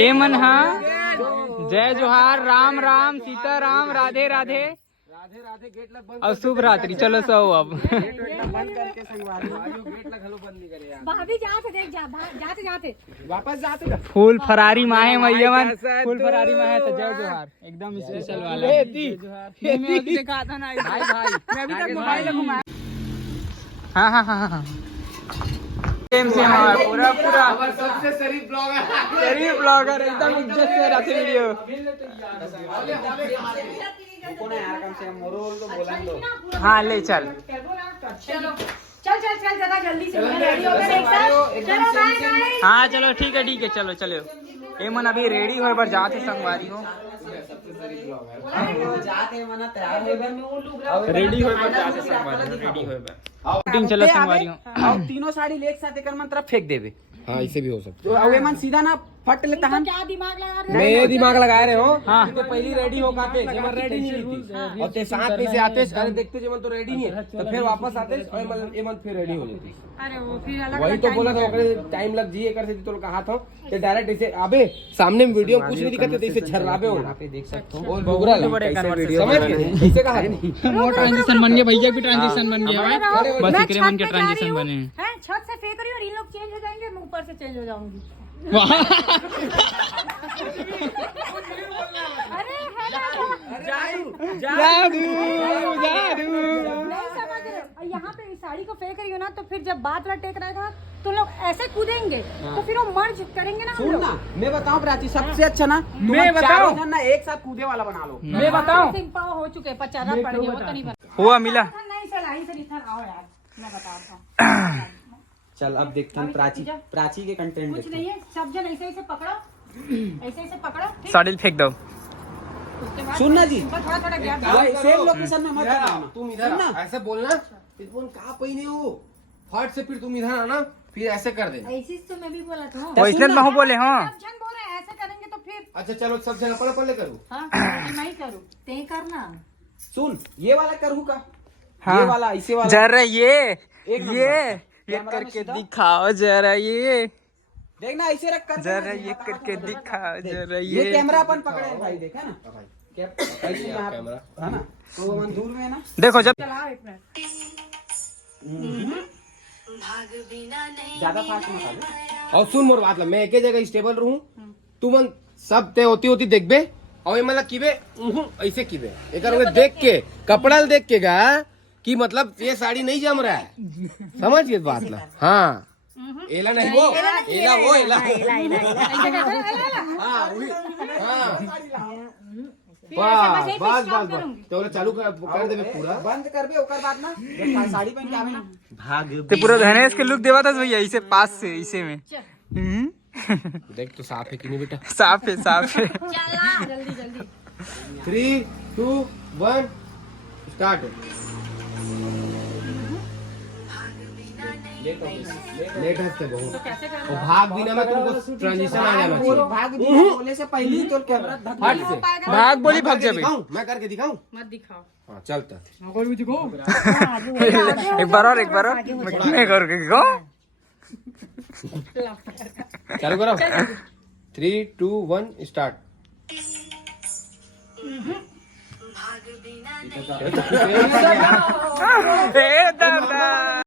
हेमन हाँ, जय जोहार, राम राम, सीता राम, राधे राधे, राधे राधे। गेट लग बंद और शुभ रात्रि। चलो सो अब बंद करके संगवारी गेट लग हलो बंद नहीं करे यार। भाभी जाते देख जाते जाते वापस जाते फूल फरारी माहे मैया मन, फूल फरारी माहे तो जय जोहार एकदम स्पेशल वाला। मैं अभी देखा था ना भाई, मैं अभी तक मोबाइल घुमाया। हाँ हाँ हाँ हाँ सेम सेम पूरा पूरा सबसे शरीफ ब्लॉगर एकदम इज्जत से रहते वीडियो। हाँ ले चल चलो चल जरा जल्दी से रेडी हो गए एक साथ। चलो बाय। हाँ चलो ठीक है चलो चलो। एमन अभी रेडी हो पर जाते संगवारी हो, रेडी हो पर जाते संगवारी, रेडी हो पर शूटिंग चलो संगवारी हो। तीनों साड़ी ले एक साथ एक मन तरफ फेंक देवे। हाँ इसे भी हो सकता है। तो मन सीधा ना फट लेता है। क्या दिमाग लगा रहे मैं दिमाग लगा रहे हो। हाँ तो पहली रेडी हो काते जमन रेडी नहीं थी और ते साथ में से आते अरे देखते जमन तो रेडी नहीं है तो फिर वापस आते और एमन फिर रेडी हो जाती। अरे वो फिर अलग वही तो बोला था ओकरे टाइम लग जी कर से तो कहा था ते डायरेक्ट ऐसे अबे सामने में वीडियो कुछ नहीं दिखते ऐसे छर्राबे हो पे देख सकते हो और बुगरा समझ गए ऐसे कहा वो ट्रांजिशन बन गया, भैया भी ट्रांजिशन बन गया है, बस इकरे मन के ट्रांजिशन बने हैं। छत से फेंक रही हूँ और इन लोग चेंज हो जाएंगे, मैं ऊपर से चेंज हो जाऊंगी। अरे जादू नहीं समझ रहे हो। यहाँ पे इस साड़ी को फेंक रही हो ना तो फिर जब बात वाला टेक रहेगा ना तो लोग ऐसे कूदेंगे तो फिर वो मर्ज करेंगे ना हम लोग। मैं बताऊं प्राची सबसे अच्छा ना मैं बताऊं ना एक साथ कूदे वाला बना लो। मैं बताऊं सिंपल हो चुके 50 पड़ गए, वो तो नहीं बता हुआ मिला। नहीं सलाई से इधर आओ यार, मैं बताता हूँ। चल अब देखते हैं प्राची के कंटेंट कुछ नहीं है, सब जन ऐसे ऐसे पकड़ो, ऐसे पकड़ो, ठीक? साड़ी फेंक दो। उसके बाद सुनना जी थोड़ा थोड़ा गैप सेम लोकेशन में मत आना तुम इधर ऐसे बोलना कहा पहिने हो फट से, फिर तुम इधर आना, फिर ऐसे कर देना। ऐसी तो मैं भी बोला था। वो इसने मैं बोले हाँ। सब जन बोल रहे हैं ऐसे करेंगे तो फिर अच्छा चलो सब जन अपन अपन करूँ। हाँ मैं ही करूँ, ते करना। सुन ये वाला करूँ का हाँ। ये वाला इसे वाला जरा ये नंबर। करके दिखाओ जरा, ये देखना ऐसे रख कर जरा ये करके दिखाओ जरा, ये कैमरा अपन पकड़े हैं भाई, देखा ना ऐसे यहाँ है ना तो मन दूर में है ना। देखो जब चलाओ एक मिनट। ज्यादा फास्ट मत आ। और सुन मोर बात ला, मैं एक ही जगह स्टेबल रहूं, तू मन सब ते होती देखबे और ये मतलब कीबे ऐसे कीबे एक देख के कपड़ा देख के गा कि मतलब ये साड़ी नहीं जम रहा है, समझ गए बात ला। हाँ एला नहीं वो एला वो एला हाँ वही हाँ बस बस बस बस तो चालू कर देबे पूरा बंद कर बे ओकर बाद ना जब साड़ी पहन के आवे ना भाग ते पूरा धनेश के लुक देवा था भैया इसे पास से इसे में। देख तो साफ है कि नहीं बेटा। साफ है साफ है। चला जल्दी जल्दी। 3 2 1 स्टार्ट। लेट हंसते बहुत तो कैसे करना? और भाग बिना में तुमको ट्रांजिशन आ जाना चाहिए। भाग बोले से पहले ही तो कैमरा हट से भाग बोली भाग जाबे। मैं करके दिखाऊं। मत दिखाओ। हाँ चलता एक बार और मैं करके दिखाओ। चालू करो। 3 2 1 स्टार्ट। ए दादा